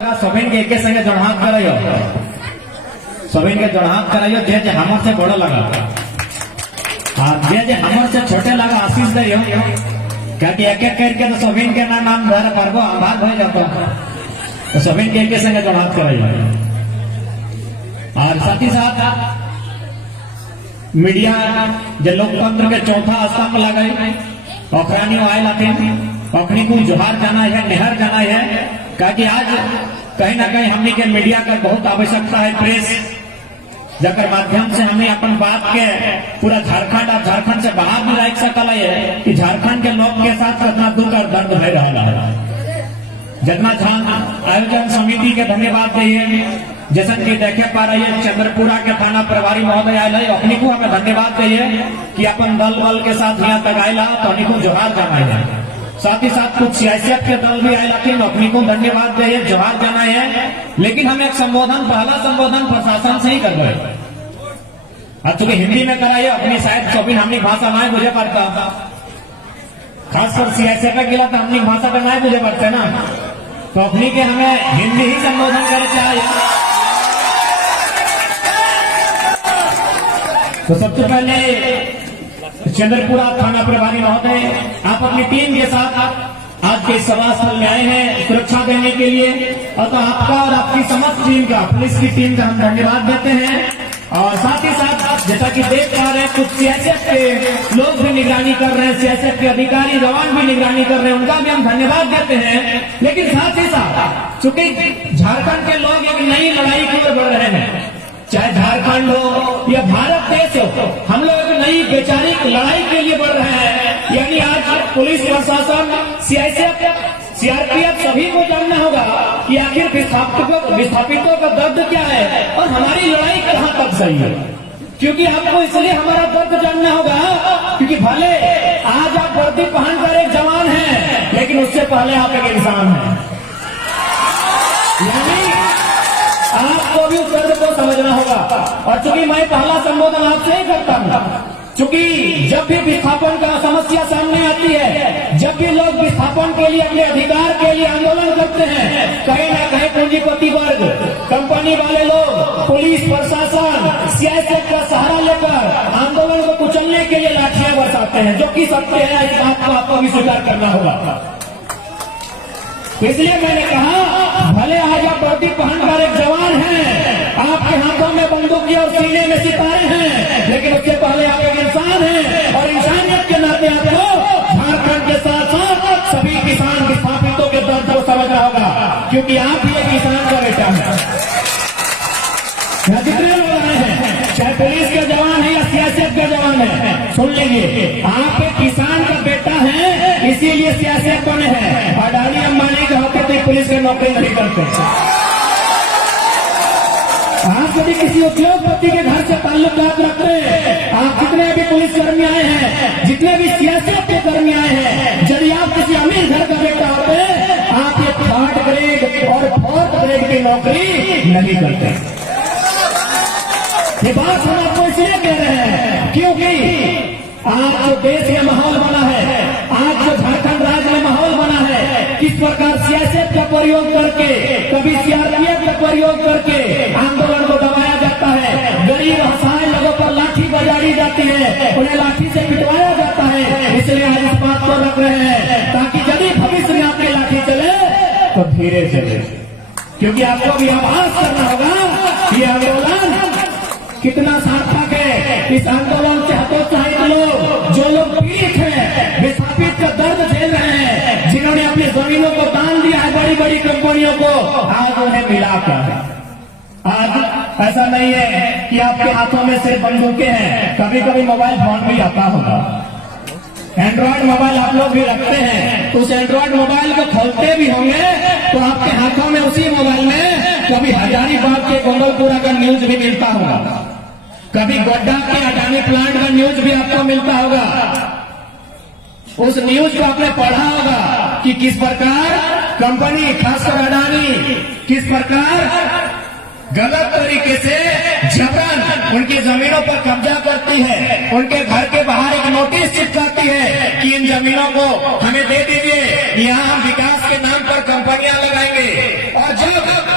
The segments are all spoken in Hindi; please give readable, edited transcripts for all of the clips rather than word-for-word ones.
सबिन के एके संगे जड़हात करायो, सबिन के जड़हात करायो जे हमर से बड़ा लगा जे हमर से छोटे लगा आशीष दियो क्योंकि एक एक करके तो सबिन के नाम धर परबो आभार हो जातो तो सबिन के एके संगे जड़हात करायो। और साथ ही साथ मीडिया जो लोकतंत्र के चौथा स्तंभ लगाई अखरानियों आए लाते अखनी को जोहार जाना है निहर जाना है क्योंकि आज कहीं ना कहीं हमने के मीडिया का बहुत आवश्यकता है। प्रेस जकर माध्यम से हमें अपन बात के पूरा झारखंड और झारखंड से बाहर भी रख सकल है कि झारखंड के लोग के साथ कितना दुख और दर्द भय रहा है। जितना आयोजन समिति के धन्यवाद दिए जैसा कि देखे पा रही है चंद्रपुरा के थाना प्रभारी महोदय आये अपनी को हमें धन्यवाद दिए कि अपन दल बल के साथ यहाँ तक आयला तो अपनी को जोहार जाना है। साथ ही साथ कुछ सियासत के दल भी आए लेकिन अपनी को धन्यवाद दिए जोहार जाना है। लेकिन हम एक संबोधन पहला संबोधन प्रशासन से ही कर गए अब चूंकि हिंदी में कराइए अपनी शायद कभी हमनी भाषा ना बुझे पड़ता खासकर सियासत का गिला तो हमनी भाषा का ना बुझे पड़ते ना तो अपनी के हमें हिंदी ही संबोधन करे चाहिए। तो सबसे पहले चंद्रपुरा थाना प्रभारी महोदय आप अपनी टीम के साथ आज के सभा स्थल में आए हैं सुरक्षा देने के लिए और तो आपका और आपकी समस्त टीम का पुलिस की टीम का हम धन्यवाद देते हैं। और साथ ही साथ जैसा कि देख पा रहे हैं कुछ सियासत के लोग भी निगरानी कर रहे हैं सियासत के अधिकारी जवान भी निगरानी कर रहे हैं उनका भी हम धन्यवाद देते हैं। लेकिन साथ ही साथ चूंकि झारखंड के लोग एक नई लड़ाई की ओर बढ़ रहे हैं चाहे झारखंड हो या भारत देश हो हम लोग एक नई वैचारिक लड़ाई के लिए बढ़ रहे हैं। यानी आज पुलिस प्रशासन सीआरपीएफ सभी को जानना होगा कि आखिर विस्थापितों का दर्द क्या है और हमारी लड़ाई कहाँ तक सही है। क्योंकि आपको इसलिए हमारा दर्द जानना होगा क्योंकि भले आज आप वर्दी पहनकर एक जवान हैं लेकिन उससे पहले आप एक इंसान हैं। यानी आपको भी उस दर्द को समझना होगा। और चूंकि मैं पहला संबोधन आपसे ही करता हूँ चूंकि जब भी विस्थापन का समस्या सामने आती है जब भी लोग विस्थापन के लिए अपने अधिकार के लिए आंदोलन करते हैं कहीं ना कहीं पूंजीपति वर्ग कंपनी वाले लोग पुलिस प्रशासन सियासत का सहारा लेकर आंदोलन को कुचलने के लिए लाठियां बरसाते हैं जो कि सत्य है। इस बात को आपको भी स्वीकार करना होगा। इसलिए मैंने कहा भले आज आप वर्दी पहनकर एक जवान हैं आपके हाथों में बंदूक और सीने में सितारे हैं लेकिन उससे पहले आप एक इंसान हैं और इंसानियत के नाते आपको झारखंड के साथ साथ सभी किसान विस्थापितों के दर्द को समझना होगा क्योंकि आप भी एक किसान का बेटा है। जितने लोग आए हैं चाहे पुलिस के जवान है या सियासत के जवान है सुन लीजिए आप एक किसान का बेटा है इसीलिए सियासत बने हैं। अडानी अंबानी के होते तो पुलिस की नौकरी नहीं करते। आप यदि किसी उद्योगपति के घर से ताल्लुकात रखते हैं आप जितने भी पुलिस कर्मी आए हैं जितने भी सियासत के कर्मी आए हैं यदि आप किसी अमीर घर का बेटा होते आप ये 3rd ग्रेड और 4th ग्रेड की नौकरी नहीं करते। ये बात हम आपको इसलिए कह रहे हैं क्योंकि आज जो देश में माहौल बना है आज जो झारखंड राज्य में माहौल बना है किस प्रकार सियासत का प्रयोग करके कभी सीआरपीएफ का प्रयोग करके आंदोलन को दबाया जाता है गरीब असहाय लोगों पर लाठी बजाई जाती है उन्हें लाठी से पिटवाया जाता है। इसलिए आज इस बात को रख रहे हैं ताकि यदि भविष्य में आपकी लाठी चले तो धीरे चले क्योंकि आपको भी आभास करना होगा ये आंदोलन कितना सार्थक है। इस आंदोलन से हतोत्साहित लोग जो लोग पीड़ित हैं विस्थापित का दर्द झेल रहे हैं जिन्होंने अपनी जमीनों को दान दिया है बड़ी बड़ी कंपनियों को आज उन्हें मिलाकर आज ऐसा नहीं है कि आपके हाथों में सिर्फ बंदूकें हैं कभी कभी मोबाइल फोन भी आता होगा एंड्रॉइड मोबाइल आप लोग भी रखते हैं तो उस एंड्रॉइड मोबाइल को खोलते भी होंगे तो आपके हाथों में उसी मोबाइल में कभी हजारीबाग के गोंगलपुरा का न्यूज भी मिलता होगा कभी गोड्डा के अडानी प्लांट का न्यूज भी आपको मिलता होगा। उस न्यूज को आपने पढ़ा होगा कि किस प्रकार कंपनी खासकर अडानी किस प्रकार गलत तरीके से जबरन उनकी जमीनों पर कब्जा करती है उनके घर के बाहर एक नोटिस चिपकाती है कि इन जमीनों को हमें दे दीजिए यहाँ हम विकास के नाम पर कंपनियां लगाएंगे और जब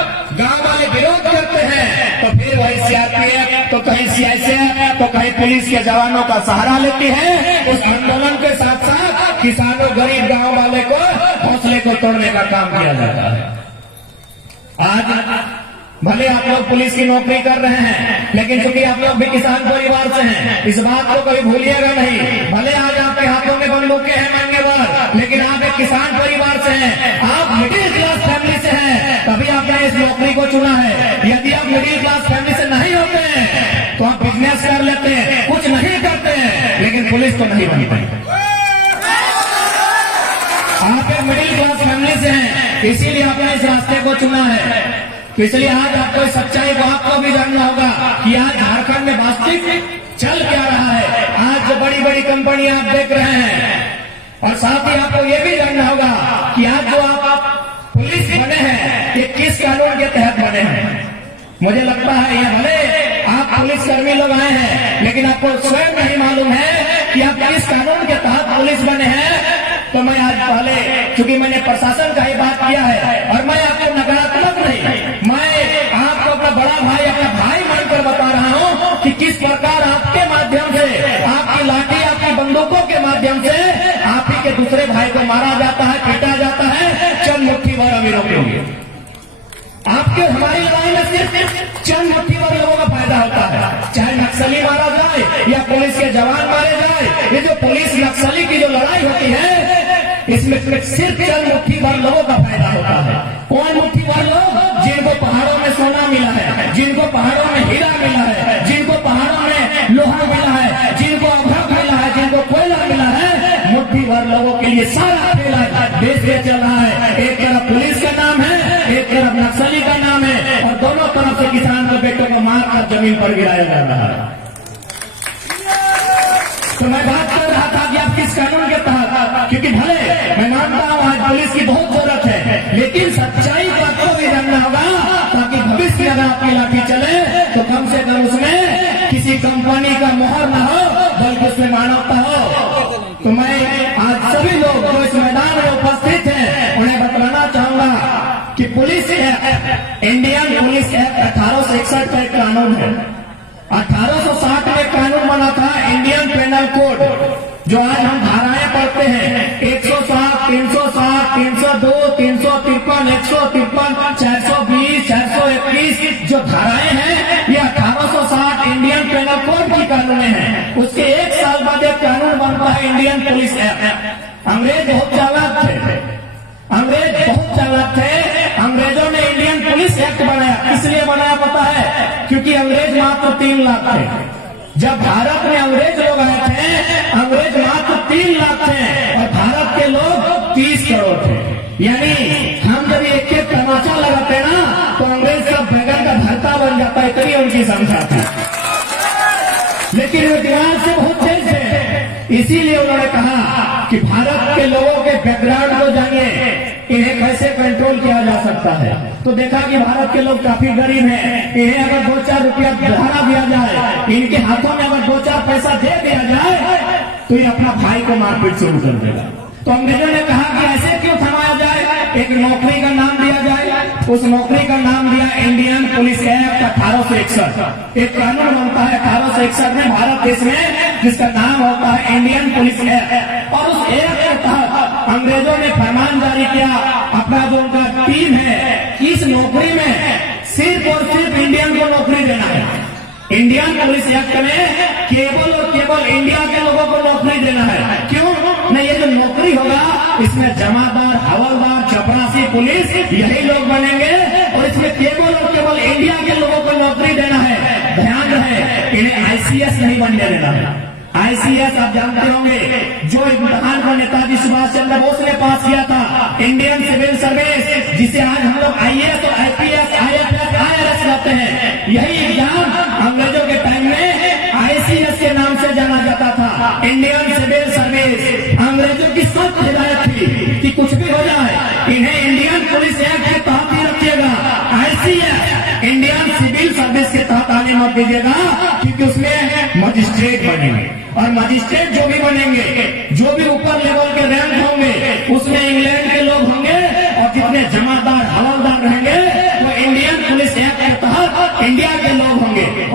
सीआरपीएफ, तो कहीं सीआईएसएफ, तो कहीं पुलिस के जवानों का सहारा लेती है। उस आंदोलन के साथ साथ किसानों, गरीब गांव वाले को हौसले को तोड़ने का काम किया जाता है। आज भले आप लोग पुलिस की नौकरी कर रहे हैं, लेकिन चूंकि आप लोग भी किसान परिवार से हैं, इस बात को कभी भूलिएगा नहीं। भले आज आपके हाथों में बंदूकें हैं मांगेवार, लेकिन आप एक किसान परिवार से हैं, आप मिडिल क्लास फैमिली से हैं, तभी आपने इस नौकरी को चुना है। यदि आप मिडिल क्लास फैमिली से नहीं होते हैं तो आप बिजनेस कर लेते हैं, कुछ नहीं करते हैं, लेकिन पुलिस तो नहीं बनते। आप एक मिडिल क्लास फैमिली से हैं, इसीलिए आपने इस रास्ते को चुना है। तो इसलिए आज आपको इस सच्चाई को आपको भी जानना होगा कि आज झारखंड में वास्तविक चल क्या रहा है। आज जो बड़ी बड़ी कंपनियां आप देख रहे हैं, और साथ ही आपको ये भी जानना होगा कि आज जो आप पुलिस बने हैं, ये किस कानून के तहत बने हैं। मुझे लगता है ये भले आप पुलिसकर्मी लोग आए हैं, लेकिन आपको स्वयं नहीं मालूम है कि आप किस कानून के तहत पुलिस बने हैं। तो मैं आज पहले, क्योंकि मैंने प्रशासन का ही बात किया है, और मैं आपको नकारात्मक नहीं, मैं आपको अपना बड़ा भाई, अपना भाई मानकर बता रहा हूं कि किस प्रकार आपके माध्यम से, आपकी लाठी, आपकी बंदूकों के माध्यम से आप ही के दूसरे भाई को मारा जाता है, पीटा जाता है, चंद मुट्ठी भर अमीरों के लिए। आपके हमारी लड़ाई में सिर्फ चंद मुट्ठी भर लोगों का फायदा होता है, चाहे नक्सली मारा जाए या पुलिस के जवान मारे जाए। ये जो पुलिस नक्सली की जो लड़ाई होती है, इसमें सिर्फ चंद मुट्ठी भर लोगों का फायदा होता है। कौन मुट्ठी भर लोग? जिनको पहाड़ों में सोना मिला है, जिनको पहाड़ों में हीरा मिला है, जिनको पहाड़ों में लोहा मिला है, जिनको अभ्रक मिला है, जिनको कोयला मिला है, मुट्ठी भर लोगों के लिए सारा खेल देश में चल रहा है। एक तरफ पुलिस का नाम है, एक तरफ नक्सली का नाम है, और दोनों तरफ से किसान के बेटों को मारकर जमीन पर गिराया जा रहा है। तो मैं बात कर रहा था कि आप किस कानून के तहत, क्योंकि भले मैं मानता हूं आज पुलिस की बहुत जरूरत है, लेकिन सच्चाई को आपको भी जानना होगा, ताकि भविष्य में अगर आपकी लाठी चले तो कम से कम उसमें किसी कंपनी का मोहर न हो, बल्कि उसमें मानवता हो। तो मैं आज सभी लोग जो इस मैदान में उपस्थित हैं, उन्हें बताना चाहूंगा कि police act, Indian police act 1861 का एक कानून है। 1860 में कानून बना था इंडियन पेनल कोड, जो आज हम धाराएं पढ़ते हैं, 107, 307, 302, 353, 153, 420, 421 जो धाराएं हैं, ये 1860 इंडियन पेनल कोड की कानूनें हैं। उसके एक साल बाद एक कानून बनता है इंडियन पुलिस एक्ट। अंग्रेज बहुत चालाक थे, अंग्रेज बहुत चालाक थे। अंग्रेजों ने इंडियन पुलिस एक्ट बनाया, इसलिए बनाया पता है, क्योंकि अंग्रेज मात्र 3 लाख थे। जब भारत में अंग्रेज लोग आए थे, अंग्रेज मात्र 3 लाख थे, और भारत के लोग 30 करोड़ थे। यानी हम जब एक एक तमाचा लगाते ना, तो अंग्रेज सब बैगन का भरता बन जाता, इतनी उनकी संख्या थी। लेकिन वे दिमाग से बहुत तेज थे, इसीलिए उन्होंने कहा कि भारत के लोगों के बैकग्राउंड को जानिए, इन्हें कैसे कंट्रोल किया जा सकता है। तो देखा कि भारत के लोग काफी गरीब हैं, इन्हें अगर 2-4 रुपया बढ़ा दिया जाए, इनके हाथों में अगर 2-4 पैसा दे दिया जाए, तो ये अपना भाई को मारपीट शुरू कर देगा। तो अंग्रेजों ने कहा कि ऐसे क्यों थमाया जाए, एक नौकरी का नाम दिया जाए। उस नौकरी का नाम दिया इंडियन पुलिस एक्ट 1861। एक कानून बनता है 1861 में भारत देश में, जिसका नाम होता है इंडियन पुलिस एक्ट। और उस एक्ट के तहत अंग्रेजों ने फरमान जारी किया, अपना जो उनका टीम है, इस नौकरी में सिर्फ और सिर्फ इंडियन को नौकरी देना है। इंडियन पुलिस एक्ट में केवल और केवल इंडिया के लोगों को नौकरी देना है। क्यों? नहीं, ये जो नौकरी होगा इसमें जमादार, हवलदार, चपरासी, पुलिस यही लोग बनेंगे, और इसमें केवल और केवल इंडिया के लोगों को नौकरी देना है। ध्यान रहे, इन्हें आईसीएस नहीं बनने देना है। आईसीएस आप जानते होंगे, जो इम्तिहान को नेताजी सुभाष चंद्र बोस ने पास किया था, इंडियन सिविल सर्विस, जिसे आज हम लोग आईएएस और आईपीएस, आईएफएस, आईआरएस कहते हैं। यही एग्जाम अंग्रेजों के टाइम में आईसीएस के नाम से जाना जाता था, इंडियन सिविल सर्विस। अंग्रेजों की सख्त हिदायत थी कि कुछ भी हो जाए, इन्हें इंडियन पुलिस एक्ट के तहत ही रखिएगा, आईसीएस इंडियन सिविल सर्विस के तहत आने मत दीजिएगा, क्योंकि उसमें मजिस्ट्रेट बनेंगे, और मजिस्ट्रेट जो भी बनेंगे, जो भी ऊपर लेवल के रैंक होंगे, उसमें इंग्लैंड के लोग होंगे, और जितने जमादार, हवलदार रहेंगे वो इंडियन पुलिस एक्ट के तहत इंडिया के लोग होंगे।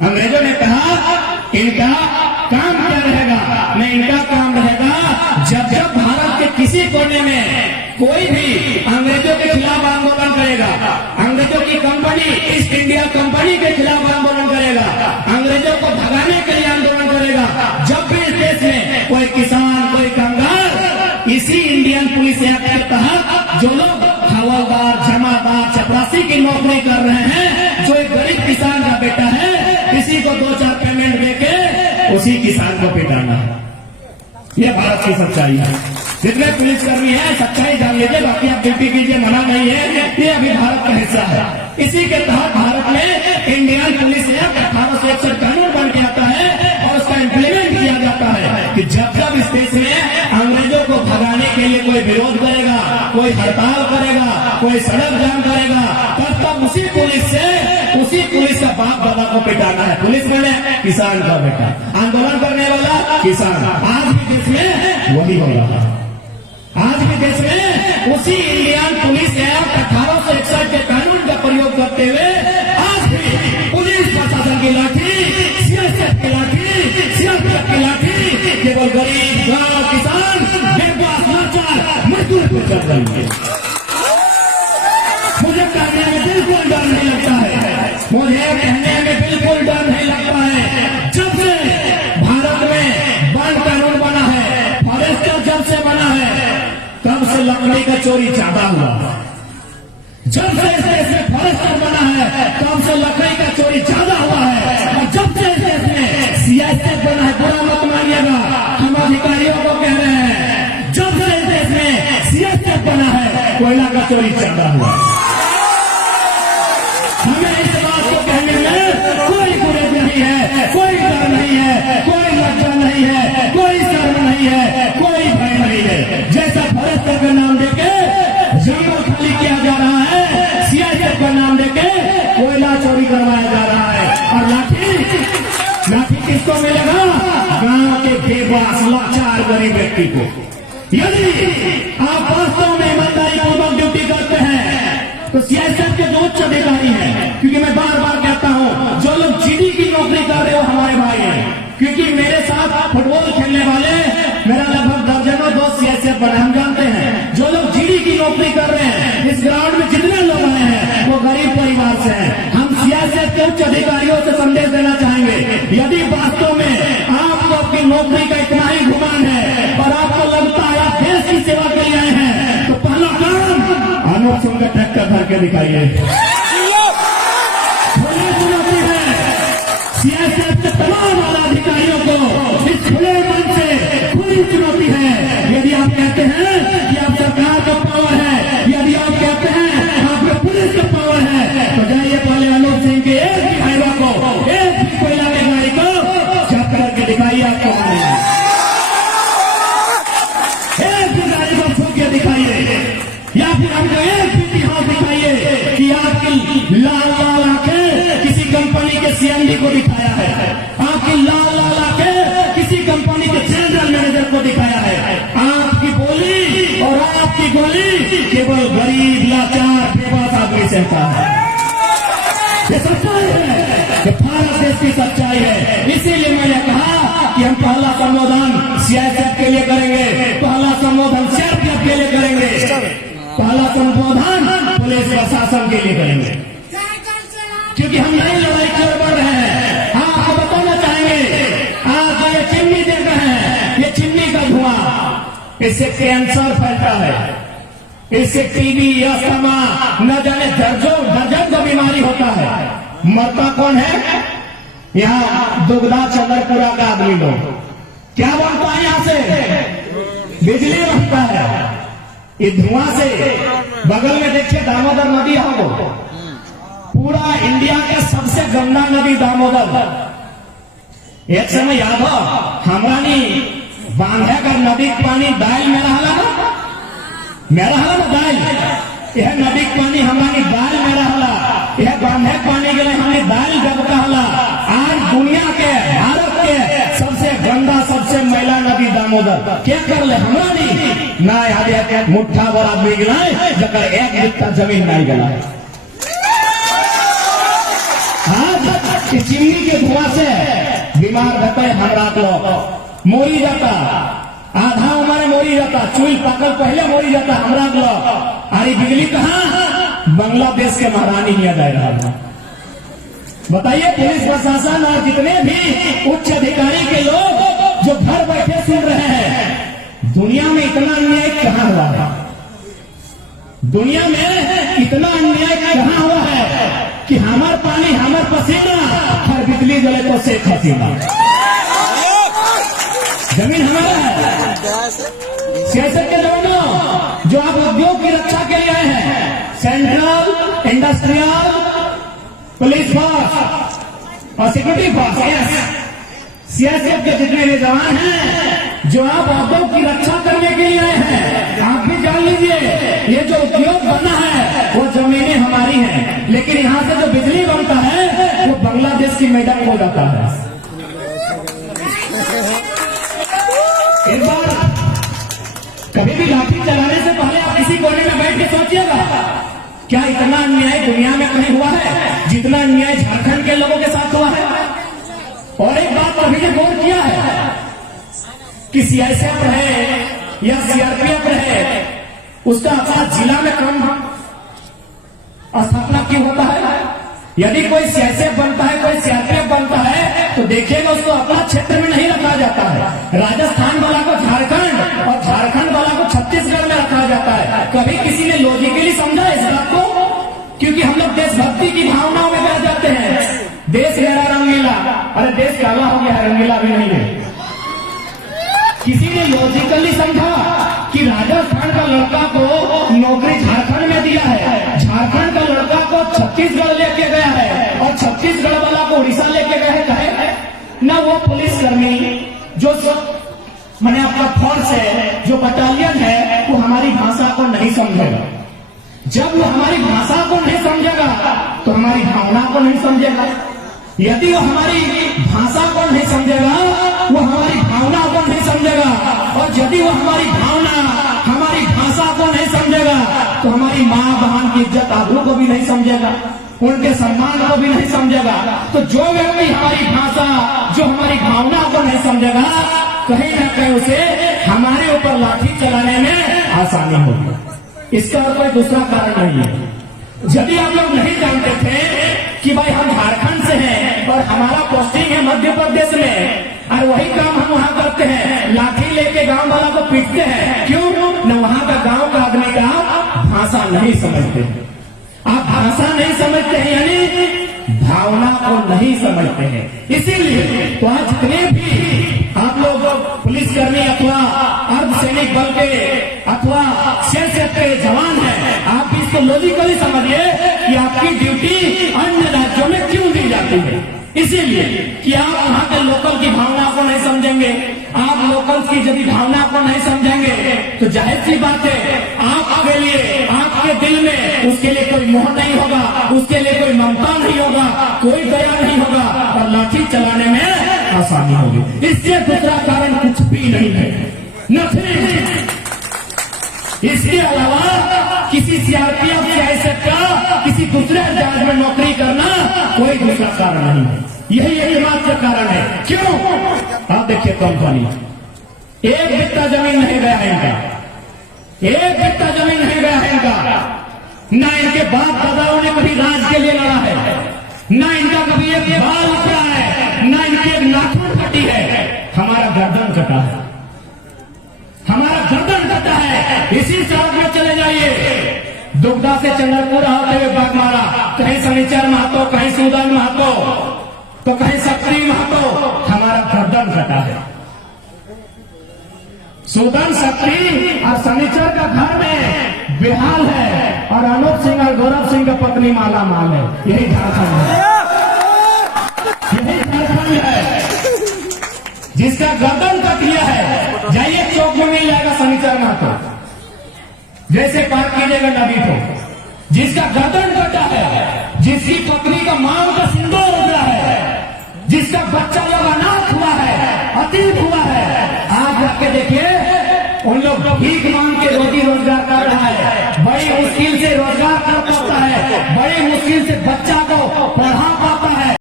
अंग्रेजों ने कहा इनका काम क्या रहेगा, न इनका काम रहेगा जब जब भारत के किसी कोने में कोई भी अंग्रेजों के खिलाफ आंदोलन करेगा, अंग्रेजों की कंपनी ईस्ट इंडिया कंपनी के खिलाफ आंदोलन करेगा, अंग्रेजों को भगाने के लिए आंदोलन करेगा, जब भी इस देश में कोई किसान कोई कामगार इसी इंडियन पुलिस एक्ट के तहत जो लोग हवलदार जमादार चपरासी की नौकरी कर रहे हैं, जो एक गरीब किसान का बेटा है, किसी को 2-4 पेमेंट देके उसी किसान को पिटाना है। ये भारत की सच्चाई है। जितने पुलिसकर्मी है सच्चाई जान लीजिए, बाकी आप ड्यूटी कीजिए, मना नहीं है, ये अभी भारत का हिस्सा है। इसी के तहत भारत में इंडियन पुलिस एक्ट 1861 कानून बन के आता है और उसका इम्प्लीमेंट किया जाता है कि जब जब इस देश में अंग्रेजों को भगाने के लिए कोई विरोध करेगा, कोई हड़ताल करेगा, कोई सड़क जाम करेगा, तब तब उसी पुलिस का बाप दादा को पिटाना है। पुलिस में किसान का बेटा, आंदोलन करने वाला किसान। आज भी देश में वही हो रहा है। आज भी देश में उसी इंडियन पुलिस एक्ट 1861 के कानून का प्रयोग करते हुए आज भी पुलिस प्रशासन की लाठी, सियासत की लाठी, सियासत की लाठी केवल गरीब गांव किसान बेबस लाचार मजदूर को चल रही है। मुझे कहने में बिल्कुल डर नहीं लगता है, मुझे कहने में बिल्कुल डर नहीं लगता है। जब से भारत में वन कानून बना है, फॉरेस्टर जब से बना है, तब से लकड़ी का चोरी ज्यादा हुआ। जब से इस देश में फॉरेस्टर बना है, तब से लकड़ी का चोरी ज्यादा हुआ है। और जब से इस देश में सीएसएफ बना है, बुरा मत मानिएगा, हम अधिकारियों को कह रहे हैं, जब से इस देश में सीएसएफ बना है, कोयला का चोरी ज्यादा हुआ। हमें इस बात को कहने में कोई गुरेज नहीं है, कोई डर नहीं है, कोई लज्जा नहीं है, कोई शर्म नहीं है, कोई भय नहीं है। जैसा फॉरेस्टर का नाम देके जंगल खाली किया जा रहा है, सीआईएसएफ का नाम देके कोयला चोरी करवाया जा रहा है, और लाठी किसको मिलेगा? गांव के बेबस लाचार गरीब व्यक्ति को। यदि आप वास्तव में ईमानदारी पूर्वक ड्यूटी करते हैं तो सीआईएसएफ के जो उच्च अधिकारी हैं, क्योंकि मैं बार बार कहता हूं जो लोग जीडी की नौकरी कर रहे हो हमारे भाई हैं, क्योंकि मेरे साथ फुटबॉल खेलने वाले मेरा लगभग दर्जनों दोस्त सीआईएसएफ बने, हम जानते हैं। जो लोग जीडी की नौकरी कर रहे हैं, इस ग्राउंड में जितने लोग आए हैं वो गरीब परिवार से हैं। हम सीआईएसएफ के उच्च अधिकारियों से संदेश देना चाहेंगे, यदि वास्तव में आपको अपनी नौकरी का इतना ही गुमान है और आपको लगता है आप देश की सेवा के लिए आए हैं, तो पहला काम अनूप सिंह का ट्रैक्टर भर के दिखाइए। खुली चुनौती है सीआईएसएफ के तमाम आला अधिकारियों को, इस खुले मन से खुली चुनौती है। यदि आप कहते हैं कि आप सरकार का पावर है, यदि आप कहते हैं आपके पुलिस का पावर है, तो जाइए पहले अनूप सिंह के एक भी हाईवा को, एक भी कोयला की गाड़ी को जब्त करके दिखाइए। आपको एक भी गाड़ी को छू के दिखाइए, या फिर हमको एक भी इतिहास दिखाइए कि आपकी लाल लाल आंखें किसी कंपनी के सीएमडी को दिखाया है, आपकी लाल लाल आंखें किसी कंपनी के जनरल मैनेजर को दिखाया है। आपकी बोली और आपकी गोली केवल गरीब लाचार बेबस आदमी सहता है। ये सच्चाई है, ये भारत देश की सच्चाई है। इसीलिए मैंने कहा कि हम पहला संबोधन सीआईएसएफ के लिए करेंगे, पहला संबोधन सीआरपीएफ के लिए करेंगे, पहला संबोधन पुलिस प्रशासन के लिए करेंगे, क्योंकि हम नई लड़ाई कर बढ़ रहे हैं। आपको बताना चाहेंगे, आप ये चिमनी देख रहे हैं, ये चिमनी का धुआं, इससे कैंसर फैलता है, इससे टीबी अस्थमा न जाने दर्जन का बीमारी होता है। मरता कौन है? यहाँ दुगदा चंद्रपुरा का आदमी लोग। क्या बनता है? यहाँ से बिजली बनता है। ये धुआं से बगल में देखिए दामोदर नदी है, वो पूरा इंडिया का सबसे गंदा नदी दामोदर। एक समय याद हो हमारी बांधे का नदी पानी दाइल में रहला ना दाइल, यह नदी पानी हमारी दाइल में रहला, यह बांधे पानी के लिए हमारी दाइल जब कहला। आज दुनिया के भारत के सबसे गंदा सबसे मैला नदी दामोदर क्या कर ले हमारी ना याद मुठ्ठा भर आदमी गिलाए जकर एक बित्ता जमीन नहीं गला। आज कि चिमनी के धुआं से बीमार रहता है हमारा लोग मोरी जाता, आधा उम्र मोरी जाता, चूल पाकल पहले मोरी जाता हमारा लोग। अरे बिजली कहाँ? बांग्लादेश के महारानी किया जा रहा था। बताइए पुलिस प्रशासन और जितने भी उच्च अधिकारी के लोग जो घर बैठे सुन रहे हैं, दुनिया में इतना अन्याय कहाँ हुआ है? दुनिया में इतना अन्याय कहाँ हुआ है कि हमार पानी हमार पसीना हर बिजली जले तो शेख हसीना। जमीन हमारा है। सियासत के दोनों जो आप उद्योग की रक्षा के लिए आए हैं, सेंट्रल इंडस्ट्रियल पुलिस फोर्स और सिक्योरिटी फोर्स, सियासत के जितने भी जवान हैं जो आप उद्योग की रक्षा करने के लिए आए हैं, आप भी जान लीजिए ये जो उद्योग बना है वो जमीनें हमारी हैं, लेकिन यहाँ से जो बिजली बनता है वो बांग्लादेश की मैदान हो जाता है। एक बार कभी भी लाठी चलाने से पहले आप किसी कोने में बैठ के सोचिएगा, क्या इतना अन्याय दुनिया में कहीं हुआ है जितना अन्याय झारखंड के लोगों के साथ हुआ है? और एक बात कभी ने गौर किया है कि सीआईएसएफ रहे या सीआरपीएफ रहे, उसका अपना जिला में क्रम स्थापना क्यों होता है? यदि कोई सीआईएसएफ बनता है, कोई सीआरपीएफ बनता है, तो देखिएगा उसको अपना क्षेत्र में नहीं रखा जाता है। राजस्थान वाला को झारखंड और झारखंड वाला को छत्तीसगढ़ में रखा जाता है। कभी किसी ने लॉजिकली समझा इस बात को? क्योंकि हम लोग देशभक्ति की भावनाओं में बह जाते हैं। देश मेरा रंगीला, अरे देश काला हो गया है, रंगीला भी नहीं है। किसी ने लॉजिकली समझा कि राजस्थान का लड़का को नौकरी झारखंड में दिया है, झारखंड का लड़का को छत्तीसगढ़ लेके गया है और छत्तीसगढ़ वाला को उड़ीसा लेके गए है ना। वो पुलिसकर्मी जो मैंने आपका फोर्स है, जो बटालियन है, वो हमारी भाषा को नहीं समझेगा। जब वो हमारी भाषा को नहीं समझेगा तो हमारी भावना को नहीं समझेगा। यदि वो हमारी भाषा को नहीं समझेगा, वो हमारी भावना को नहीं समझेगा, और यदि वो हमारी भावना हमारी भाषा को नहीं समझेगा तो हमारी माँ बहन की इज्जत आबरू को भी नहीं समझेगा, उनके सम्मान को भी नहीं समझेगा। तो जो व्यक्ति हमारी भाषा, जो हमारी भावना को नहीं समझेगा, कहीं ना कहीं उसे हमारे ऊपर लाठी चलाने में आसानी होगी। इसका और कोई दूसरा कारण नहीं है। यदि आप लोग नहीं जानते थे कि भाई हम झारखंड से हैं और हमारा पोस्टिंग है मध्य प्रदेश में, और वही काम हम वहां करते हैं, लाठी लेके गांव वाला को पीटते हैं, क्यों? न वहां का गांव का आदमी का भाषा नहीं समझते। आप भाषा नहीं समझते हैं यानी भावना को नहीं समझते हैं। इसीलिए तो आज जितने भी आप लोग पुलिसकर्मी अथवा अर्धसैनिक बल के अथवा सीआरपीएफ के जवान हैं, आप भी इसको लॉजिकली समझिए कि आपकी ड्यूटी अन्य राज्यों में क्यों दी जाती है। इसीलिए कि आप वहां के लोकल की भावना को नहीं समझेंगे। आप लोकल की यदि भावना को नहीं समझेंगे तो जाहिर सी बात है आपके लिए, आपके दिल में उसके लिए कोई मोह नहीं होगा, उसके लिए कोई ममता नहीं होगा, कोई दया नहीं होगा, और लाठी चलाने में आसानी होगी। इससे दूसरा कारण कुछ भी नहीं है, नथिंग। इसके अलावा किसी सीआरपीएफ सीआईएसएफ का किसी दूसरे राज्य में नौकरी करना कोई दूसरा कारण नहीं है। यही एकमात्र कारण है। क्यों? आप देखिए कंपनी, एक बित्ता जमीन नहीं गया है इनका, एक बित्ता जमीन नहीं गया है इनका। न इनके बाप दादाओं ने कभी राज के लिए लड़ा है, न इनका कभी एक बाल उठा है, न इनकी एक नाखून कटी है। हमारा गर्दन कटा है, हमारा गर्दन कटा है। इसी सड़क में चले जाइए, दुग्धा से चंद्रपुर होते हुए बागमारा, कहीं शनिचर महतो, कहीं सूदन महतो, तो कहीं सक्री महतो, हमारा गर्दन कटा है। सूदन, सक्री और शनिचर का घर में बेहाल है, और अनूप सिंह और गौरव सिंह का पत्नी माला माल है। यही झारखंड है, यही झारखंड है जिसका गर्दन कट गया है। जाइए चौक में मिल जाएगा शनिचर महतो, जैसे पार कीजिएगा नदी को, जिसका गर्दन कटा है, जिसकी पत्नी का मांग का सिंदूर उतरा है, जिसका बच्चा जब अनाथ हुआ है, अतीत हुआ है, आप जाके देखिए उन लोग भीख मांग के रोजी रोजगार कर रहा है, बड़ी मुश्किल से रोजगार करता